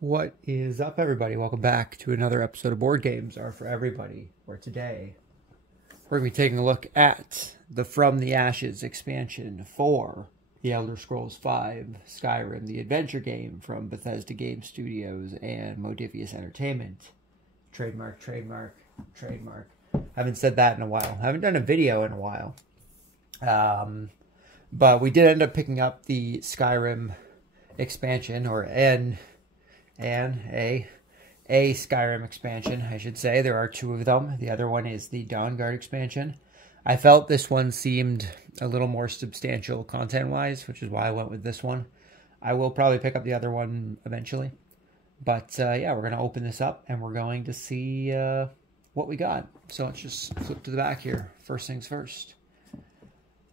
What is up, everybody? Welcome back to another episode of Board Games Are For Everybody, where today we're going to be taking a look at the From the Ashes expansion for The Elder Scrolls V Skyrim, the adventure game from Bethesda Game Studios and Modifius Entertainment. Trademark, trademark, trademark. Haven't said that in a while. Haven't done a video in a while. But we did end up picking up the Skyrim expansion, or a Skyrim expansion, I should say. There are two of them. The other one is the Dawnguard expansion. I felt this one seemed a little more substantial content-wise, which is why I went with this one. I will probably pick up the other one eventually. But yeah, we're going to open this up and we're going to see what we got. So let's just flip to the back here. First things first.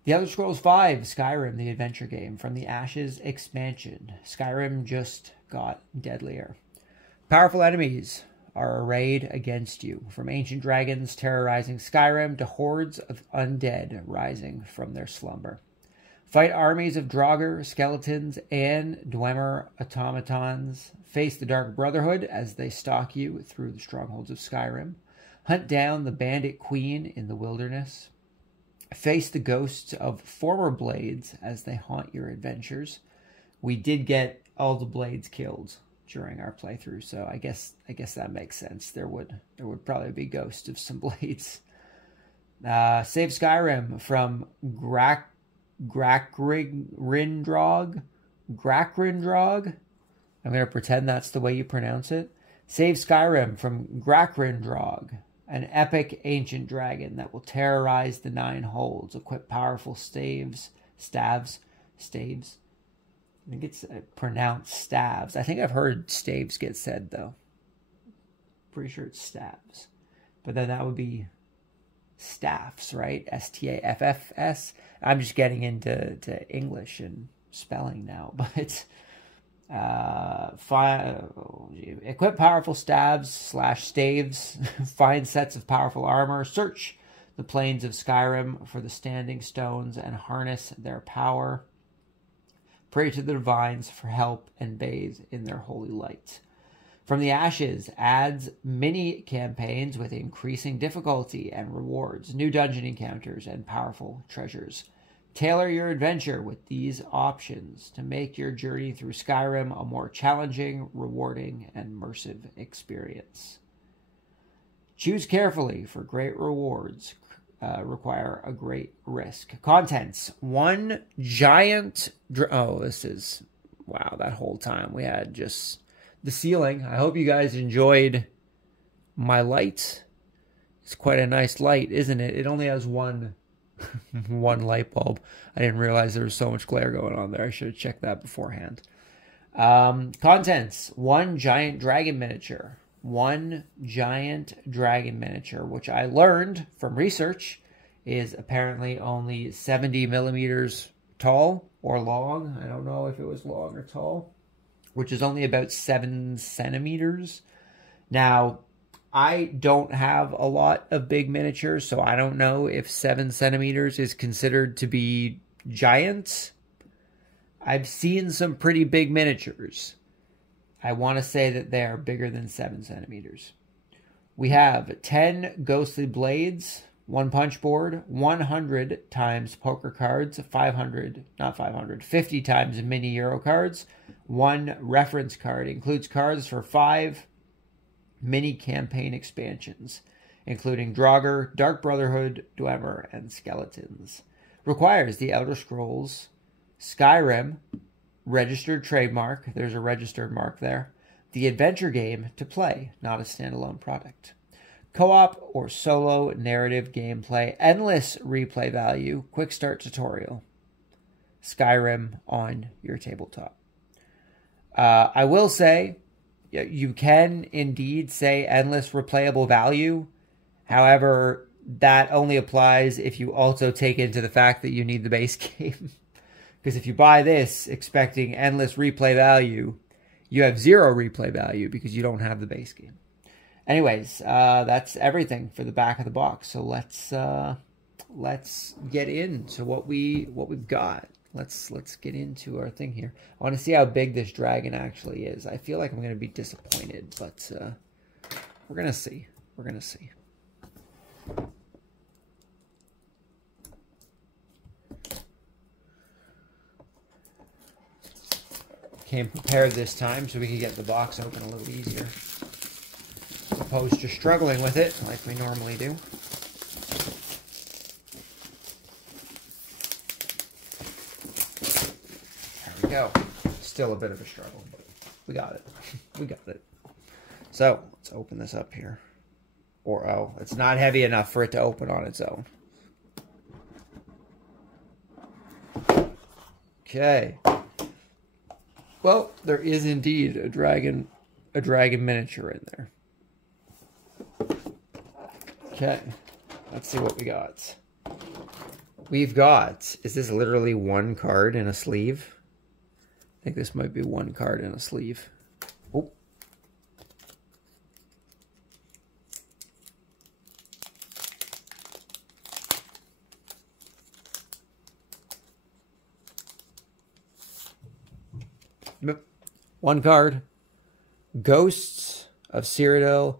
The Elder Scrolls V Skyrim, the adventure game from the Ashes expansion. Skyrim just got deadlier. Powerful enemies are arrayed against you, from ancient dragons terrorizing Skyrim to hordes of undead rising from their slumber. Fight armies of Draugr, skeletons, and Dwemer automatons. Face the Dark Brotherhood as they stalk you through the strongholds of Skyrim. Hunt down the Bandit Queen in the wilderness. Face the ghosts of former Blades as they haunt your adventures. We did get all the Blades killed during our playthrough, so I guess that makes sense. There would probably be ghosts of some Blades. Save Skyrim from Grakrindrog. I'm going to pretend that's the way you pronounce it. Save Skyrim from Grakrindrog, an epic ancient dragon that will terrorize the Nine Holds. Equip powerful staves. I think it's pronounced staves. I think I've heard staves get said, though. Pretty sure it's staves. But then that would be staffs, right? S-T-A-F-F-S. I'm just getting into English and spelling now. But equip powerful staves/staves. Find sets of powerful armor. Search the plains of Skyrim for the standing stones and harness their power. Pray to the divines for help and bathe in their holy light. From the Ashes adds mini campaigns with increasing difficulty and rewards, new dungeon encounters, and powerful treasures. Tailor your adventure with these options to make your journey through Skyrim a more challenging, rewarding, and immersive experience. Choose carefully, for great rewards require a great risk. Contents: one giant... this is... Wow, that whole time we had just the ceiling. I hope you guys enjoyed my light. It's quite a nice light, isn't it? It only has one light bulb. I didn't realize there was so much glare going on there. I should have checked that beforehand. Contents: one giant dragon miniature. One giant dragon miniature, which I learned from research is apparently only 70 millimeters tall or long. I don't know if it was long or tall, which is only about 7 centimeters. Now, I don't have a lot of big miniatures, so I don't know if 7 centimeters is considered to be giant. I've seen some pretty big miniatures. I want to say that they are bigger than 7 centimeters. We have 10 ghostly blades, 1 punch board, 100 times poker cards, 50 times mini Euro cards, 1 reference card. Includes cards for 5 mini campaign expansions, including Draugr, Dark Brotherhood, Dwemer, and Skeletons. Requires the Elder Scrolls Skyrim registered trademark. There's a registered mark there. The adventure game to play, not a standalone product. Co-op or solo narrative gameplay. Endless replay value. Quick start tutorial. Skyrim on your tabletop. I will say, you can indeed say endless replayable value. However, that only applies if you also take into the fact that you need the base game. Because if you buy this expecting endless replay value, you have 0 replay value because you don't have the base game. Anyways, that's everything for the back of the box. So let's get into what we've got. let's get into our thing here. I want to see how big this dragon actually is. I feel like I'm going to be disappointed, but we're going to see. We're going to see. Came prepared this time so we could get the box open a little easier, as opposed to struggling with it like we normally do. Go. Still a bit of a struggle, but we got it. We got it. So let's open this up here. Or, oh, it's not heavy enough for it to open on its own. Okay. Well, there is indeed a dragon miniature in there. Okay. Let's see what we got. We've got, is this literally one card in a sleeve? I think this might be one card in a sleeve. Oh. Yep. One card. Ghosts of Cyrodiil.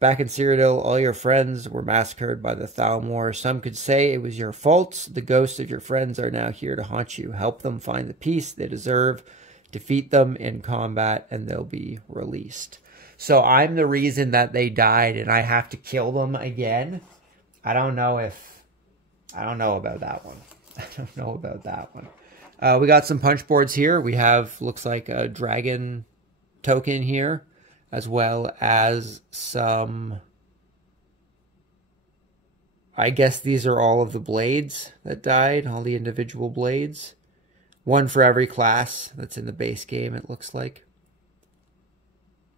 Back in Cyrodiil, all your friends were massacred by the Thalmor. Some could say it was your fault. The ghosts of your friends are now here to haunt you. Help them find the peace they deserve. Defeat them in combat, and they'll be released. So I'm the reason that they died, and I have to kill them again. I don't know about that one. I don't know about that one. We got some punch boards here. We have, looks like a dragon token here, as well as some, I guess these are all of the blades that died, all the individual blades. One for every class that's in the base game, it looks like.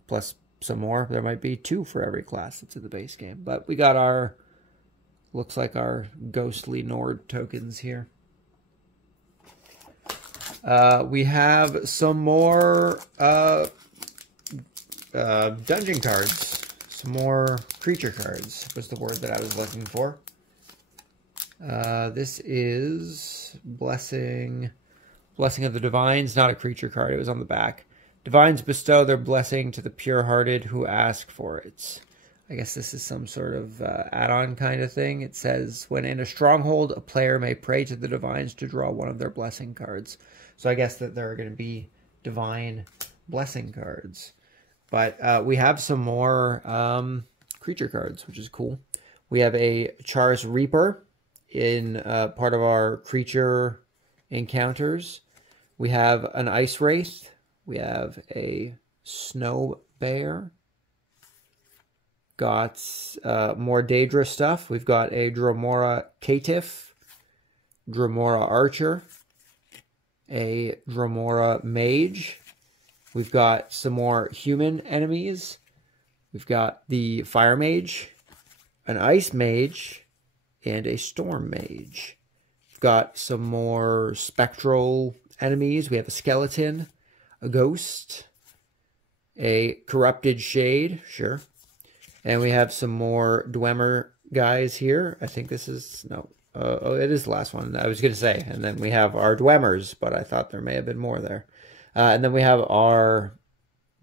Plus some more. There might be 2 for every class that's in the base game. But we got our, looks like our ghostly Nord tokens here. We have some more dungeon cards. Some more creature cards was the word that I was looking for. This is Blessing of the Divines, not a creature card. It was on the back. Divines bestow their blessing to the pure-hearted who ask for it. I guess this is some sort of add-on kind of thing. It says, when in a stronghold, a player may pray to the divines to draw one of their blessing cards. So I guess that there are going to be divine blessing cards. But we have some more creature cards, which is cool. We have a Char's Reaper in part of our creature encounters. We have an Ice Wraith. We have a Snow Bear. Got more Daedra stuff. We've got a Dromora Caitiff, Dromora Archer, a Dromora Mage. We've got some more human enemies. We've got the Fire Mage, an Ice Mage, and a Storm Mage. We've got some more spectral enemies. We have a Skeleton, a Ghost, a Corrupted Shade, sure. And we have some more Dwemer guys here. I think this is, no, oh, it is the last one. I was going to say. And then we have our Dwemers, but I thought there may have been more there. And then we have our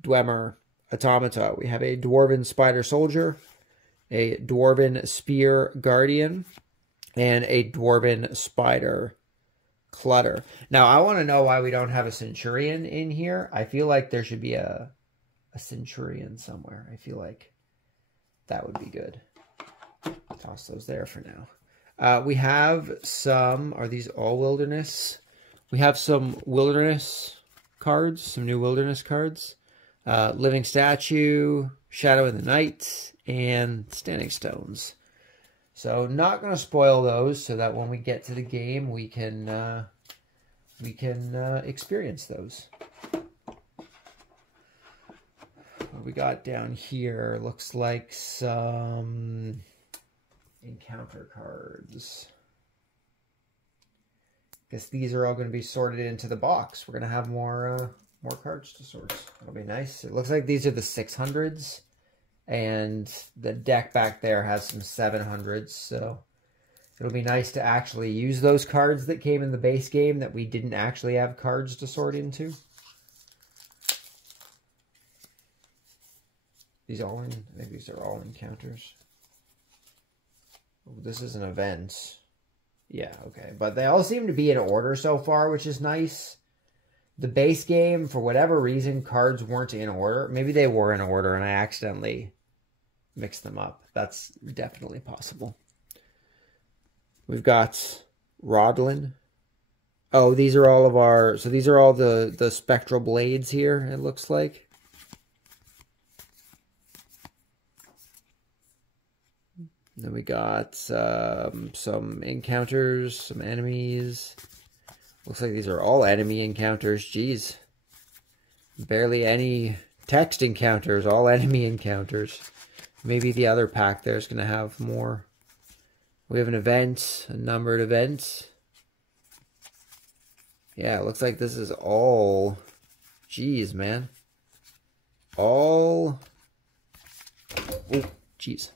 Dwemer Automata. We have a Dwarven Spider Soldier, a Dwarven Spear Guardian, and a Dwarven Spider Clutter. Now, I want to know why we don't have a Centurion in here. I feel like there should be a Centurion somewhere. I feel like that would be good. Toss those there for now. We have some, are these all wilderness? We have some wilderness cards, some new wilderness cards. Living Statue, Shadow in the Night, and Standing Stones. So not going to spoil those so that when we get to the game we can experience those. What we got down here looks like some encounter cards. Guess these are all going to be sorted into the box. We're going to have more cards to sort. That'll be nice. It looks like these are the 600s, and the deck back there has some 700s. So It'll be nice to actually use those cards that came in the base game that we didn't actually have cards to sort into. I think these are all encounters. Oh, this is an event. Yeah, okay. But they all seem to be in order so far, which is nice. The base game, for whatever reason, cards weren't in order. Maybe they were in order and I accidentally mixed them up. That's definitely possible. We've got Rodlin. Oh, these are all of our... So these are all the spectral blades here, it looks like. Then we got some encounters, some enemies. Looks like these are all enemy encounters. Jeez. Barely any text encounters, all enemy encounters. Maybe the other pack there is going to have more. We have an event, a numbered event. Yeah, it looks like this is all... Jeez, man. All... Oh, jeez.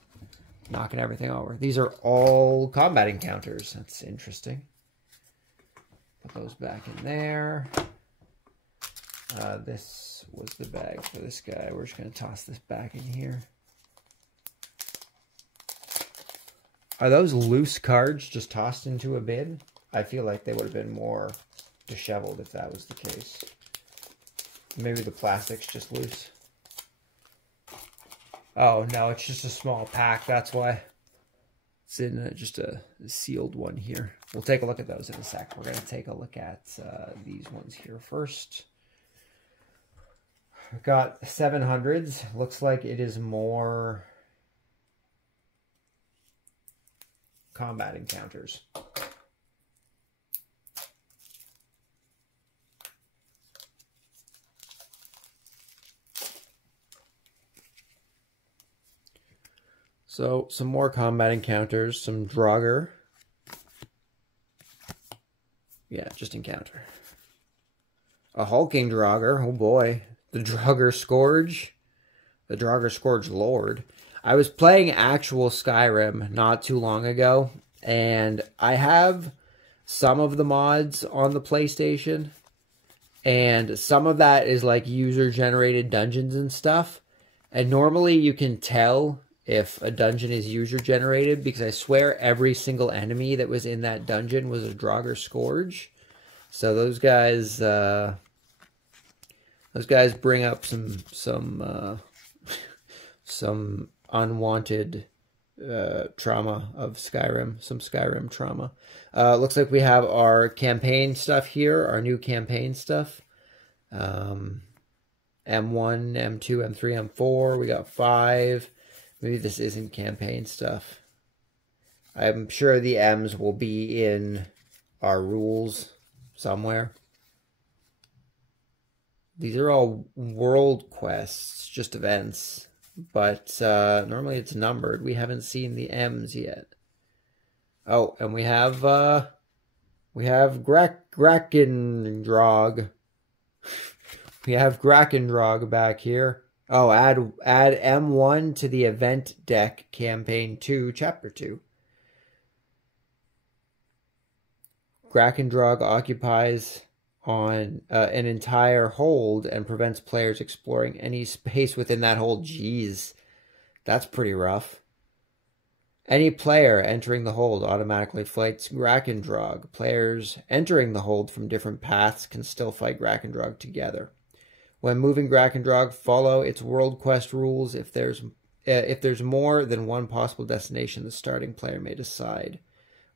Knocking everything over. These are all combat encounters. That's interesting. Put those back in there. This was the bag for this guy. We're just going to toss this back in here. Are those loose cards just tossed into a bin? I feel like they would have been more disheveled if that was the case. Maybe the plastic's just loose. Oh, no, it's just a small pack. That's why. It's in just a sealed one here. We'll take a look at those in a sec. We're going to take a look at these ones here first. We've got 700s. Looks like it is more combat encounters. So, some more combat encounters, some Draugr. Yeah, just encounter. A hulking Draugr, oh boy. The Draugr Scourge. The Draugr Scourge Lord. I was playing actual Skyrim not too long ago, and I have some of the mods on the PlayStation, and some of that is like user-generated dungeons and stuff, and normally you can tell if a dungeon is user-generated, because I swear every single enemy that was in that dungeon was a Draugr Scourge. So those guys bring up some unwanted trauma of Skyrim, some Skyrim trauma. Looks like we have our campaign stuff here, our new campaign stuff. M1, M2, M3, M4. We got 5. Maybe this isn't campaign stuff. I'm sure the M's will be in our rules somewhere. These are all world quests, just events. But normally it's numbered. We haven't seen the M's yet. Oh, and we have Grakendrog. We have Grakendrog back here. Oh, add M1 to the event deck, campaign 2, chapter 2. Grakendrog occupies on an entire hold and prevents players exploring any space within that hold. Jeez, that's pretty rough. Any player entering the hold automatically fights Grakendrog. Players entering the hold from different paths can still fight Grakendrog together. When moving Grakendrog, follow its world quest rules. If there's more than one possible destination, the starting player may decide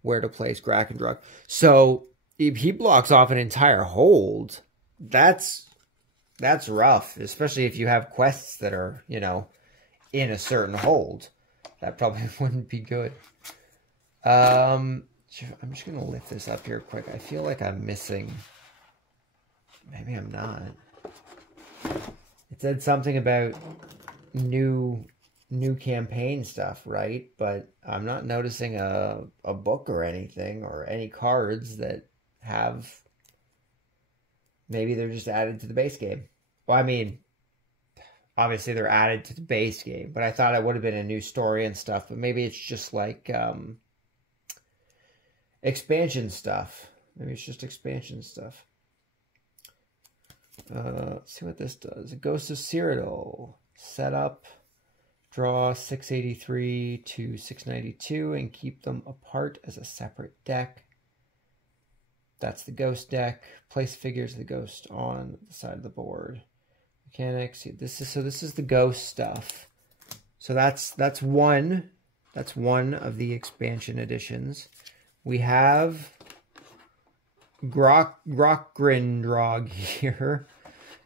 where to place Grakendrog. So if he blocks off an entire hold, that's rough, especially if you have quests that are, you know, in a certain hold. That probably wouldn't be good. I'm just going to lift this up here quick. I feel like I'm missing... Maybe I'm not. It said something about new campaign stuff, right? But I'm not noticing a book or anything, or any cards that have... Maybe they're just added to the base game. Well, I mean, obviously they're added to the base game, but I thought it would have been a new story and stuff. But maybe it's just like expansion stuff. Maybe it's just expansion stuff. Let's see what this does. A Ghost of Cyrodiil. Set up, draw 683 to 692 and keep them apart as a separate deck. That's the ghost deck. Place figures of the ghost on the side of the board. Mechanics. This is the ghost stuff. So that's one. That's one of the expansion editions. We have Grokgrindrog here,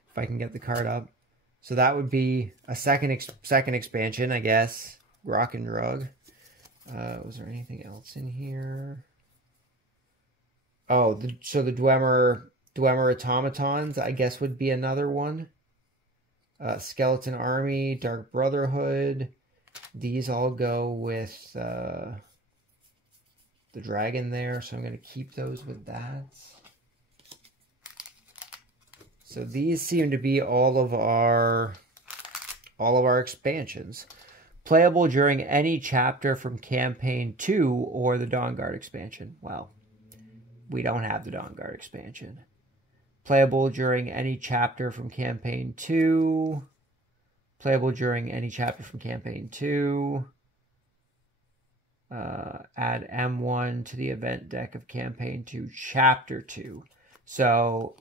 if I can get the card up. So that would be a second expansion, I guess. Grokgrindrog. Was there anything else in here? Oh, so the Dwemer Automatons, I guess, would be another one. Skeleton Army, Dark Brotherhood. These all go with the dragon there, so I'm going to keep those with that. So these seem to be all of our expansions. Playable during any chapter from Campaign 2 or the Dawnguard expansion. Well, we don't have the Dawnguard expansion. Playable during any chapter from Campaign 2. Playable during any chapter from Campaign 2. Add M1 to the event deck of Campaign 2, Chapter 2. So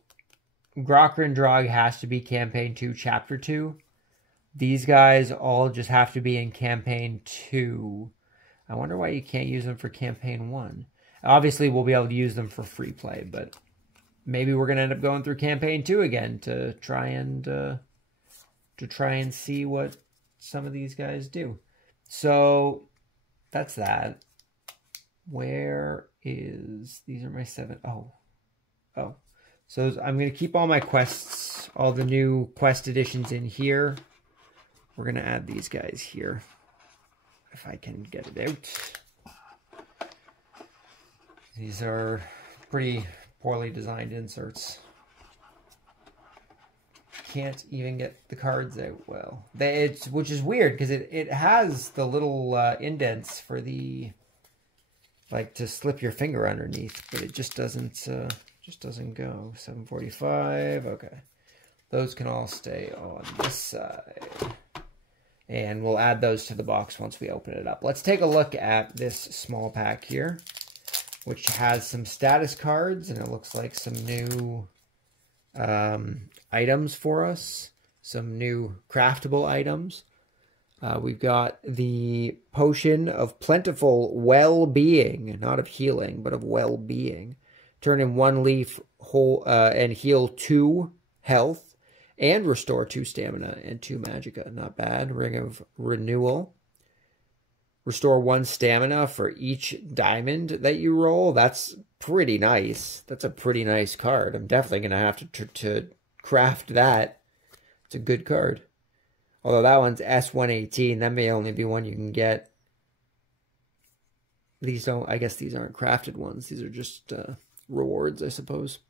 Grokgrindrog has to be Campaign 2, Chapter 2. These guys all just have to be in Campaign 2. I wonder why you can't use them for Campaign 1. Obviously, we'll be able to use them for free play, but maybe we're going to end up going through Campaign 2 again to try and see what some of these guys do. So that's that. Where is... These are my 7... Oh. So I'm going to keep all my quests, all the new quest editions in here. We're going to add these guys here, if I can get it out. These are pretty poorly designed inserts. Can't even get the cards out well. Which is weird, because it has the little indents for the... like to slip your finger underneath, but it just doesn't go. 745, okay. Those can all stay on this side. And we'll add those to the box once we open it up. Let's take a look at this small pack here, which has some status cards, and it looks like some new items for us. Some new craftable items. We've got the Potion of Plentiful Well-Being, not of healing, but of well-being. Turn in 1 leaf whole and heal 2 health and restore 2 stamina and 2 magicka. Not bad. Ring of Renewal. Restore 1 stamina for each diamond that you roll. That's pretty nice. That's a pretty nice card. I'm definitely going to have to craft that. It's a good card. Although that one's S118. That may only be one you can get. These don't... I guess these aren't crafted ones. These are just... rewards, I suppose.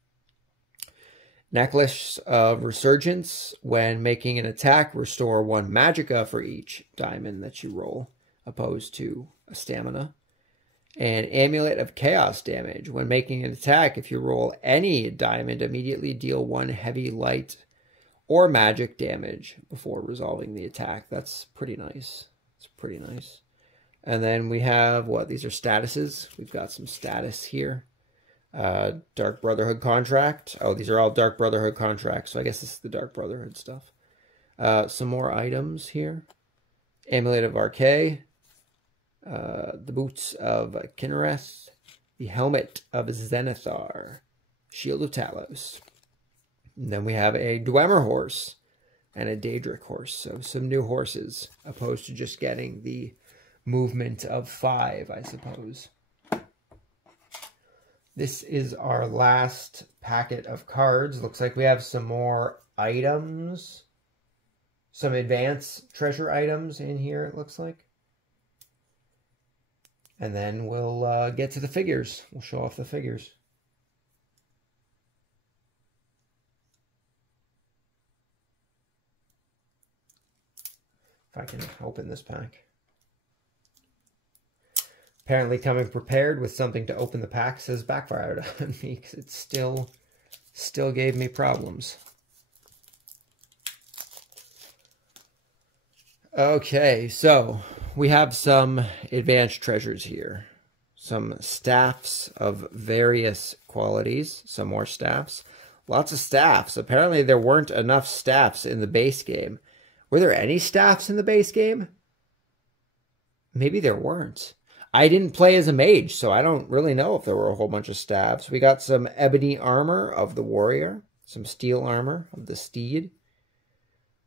Necklace of Resurgence. When making an attack, restore 1 magicka for each diamond that you roll, opposed to a stamina. And Amulet of Chaos Damage. When making an attack, if you roll any diamond, immediately deal 1 heavy, light, or magic damage before resolving the attack. That's pretty nice. It's pretty nice. And then we have, what, these are statuses. We've got some status here. Dark Brotherhood contract. Oh, these are all Dark Brotherhood contracts, so I guess this is the Dark Brotherhood stuff. Some more items here. Amulet of Archay. The Boots of Kinnereth. The Helmet of Zenithar. Shield of Talos. And then we have a Dwemer horse and a Daedric horse. So some new horses, opposed to just getting the movement of 5, I suppose. This is our last packet of cards. Looks like we have some more items. Some advanced treasure items in here, it looks like. And then we'll get to the figures. We'll show off the figures. If I can open this pack. apparently coming prepared with something to open the packs has backfired on me because it still gave me problems. Okay, so we have some advanced treasures here. Some staffs of various qualities. Some more staffs. Lots of staffs. Apparently there weren't enough staffs in the base game. Were there any staffs in the base game? Maybe there weren't. I didn't play as a mage, so I don't really know if there were a whole bunch of staffs. We got some ebony armor of the warrior. Some steel armor of the steed.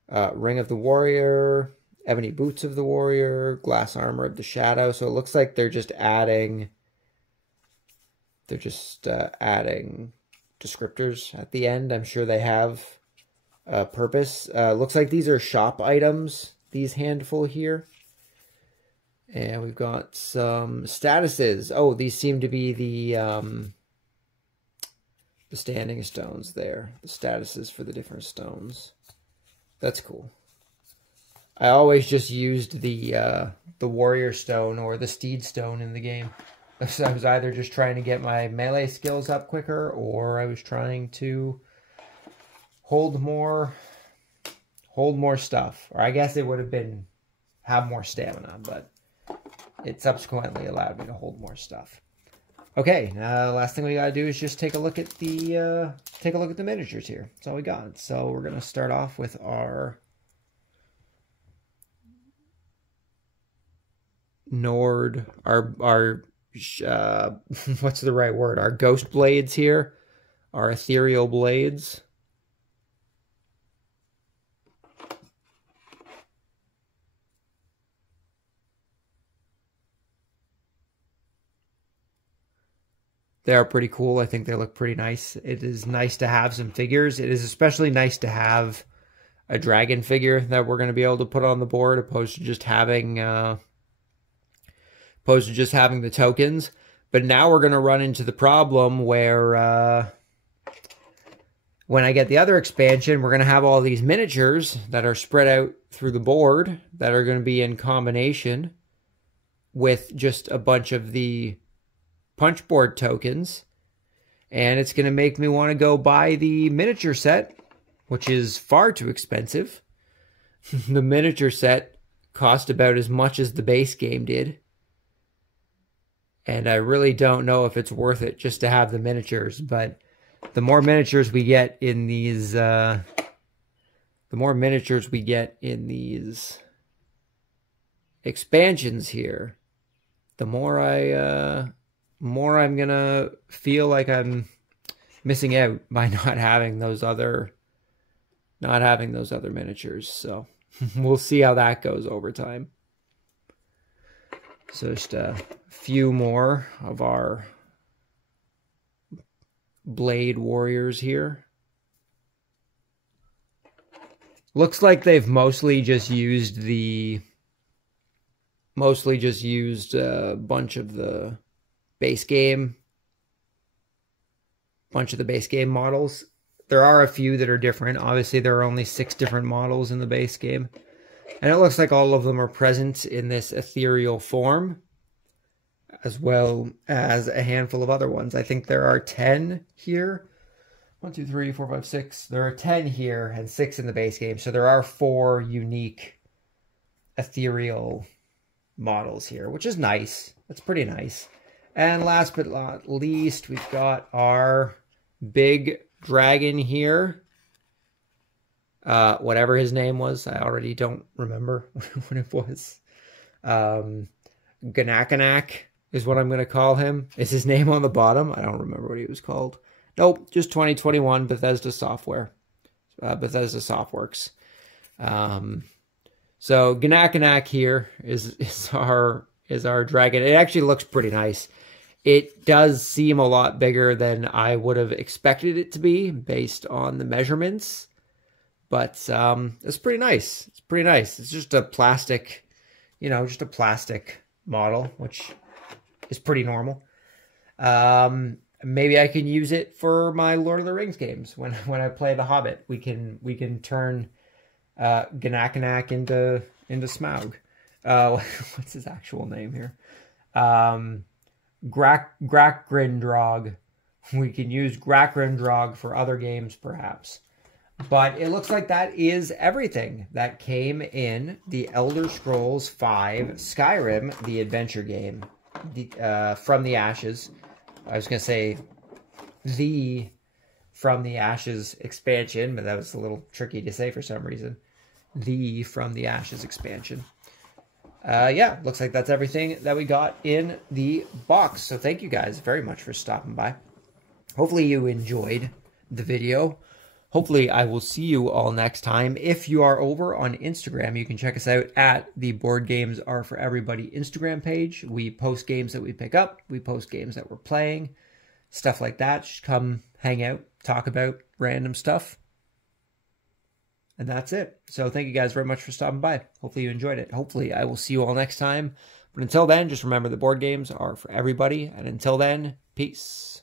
Ring of the warrior. Ebony boots of the warrior. Glass armor of the shadow. So it looks like they're just adding... They're just adding descriptors at the end. I'm sure they have a purpose. Looks like these are shop items. These handful here. And we've got some statuses. Oh, these seem to be the standing stones there. The statuses for the different stones. That's cool. I always just used the warrior stone or the steed stone in the game. So I was either just trying to get my melee skills up quicker, or I was trying to hold more stuff. Or I guess it would have been have more stamina, but it subsequently allowed me to hold more stuff. Okay, last thing we gotta do is just take a look at the miniatures here. That's all we got. So we're gonna start off with our Nord, our what's the right word? Our ghost blades here, our ethereal blades. They are pretty cool. I think they look pretty nice. It is nice to have some figures. It is especially nice to have a dragon figure that we're going to be able to put on the board, opposed to just having the tokens. But now we're going to run into the problem where when I get the other expansion, we're going to have all these miniatures that are spread out through the board that are going to be in combination with just a bunch of the punchboard tokens, and it's going to make me want to go buy the miniature set, which is far too expensive. The miniature set cost about as much as the base game did, and I really don't know if it's worth it just to have the miniatures. But the more miniatures we get in these expansions here, the more I'm gonna feel like I'm missing out by not having those other miniatures. So we'll see how that goes over time. So just a few more of our blade warriors here. Looks like they've mostly just used a bunch of the base game models. There are a few that are different. Obviously, there are only 6 different models in the base game. And it looks like all of them are present in this ethereal form, as well as a handful of other ones. I think there are 10 here. 1, 2, 3, 4, 5, 6. There are 10 here and 6 in the base game. So there are 4 unique ethereal models here, which is nice. That's pretty nice. And last but not least, we've got our big dragon here. Whatever his name was, I already don't remember what it was. Ganakanak is what I'm going to call him. Is his name on the bottom? I don't remember what he was called. Nope, just 2021 Bethesda software. Bethesda Softworks. So Ganakanak here is our dragon. It actually looks pretty nice. It does seem a lot bigger than I would have expected it to be based on the measurements. But it's pretty nice. It's pretty nice. It's just a plastic, model, which is pretty normal. Maybe I can use it for my Lord of the Rings games when I play The Hobbit. We can turn Ganakanak into Smaug. What's his actual name here? Grackrindrog. We can use Grackrindrog for other games, perhaps. But it looks like that is everything that came in the Elder Scrolls V Skyrim, the adventure game, from the Ashes. I was going to say the From the Ashes expansion, but that was a little tricky to say for some reason. The From the Ashes expansion. Yeah, looks like that's everything that we got in the box. So thank you guys very much for stopping by. Hopefully you enjoyed the video. Hopefully I will see you all next time. If you are over on Instagram, you can check us out at the Board Games Are For Everybody Instagram page. We post games that we pick up. We post games that we're playing. Stuff like that. Just come hang out, talk about random stuff. And that's it. So thank you guys very much for stopping by. Hopefully you enjoyed it. Hopefully I will see you all next time. But until then, just remember the board games are for everybody. And until then, peace.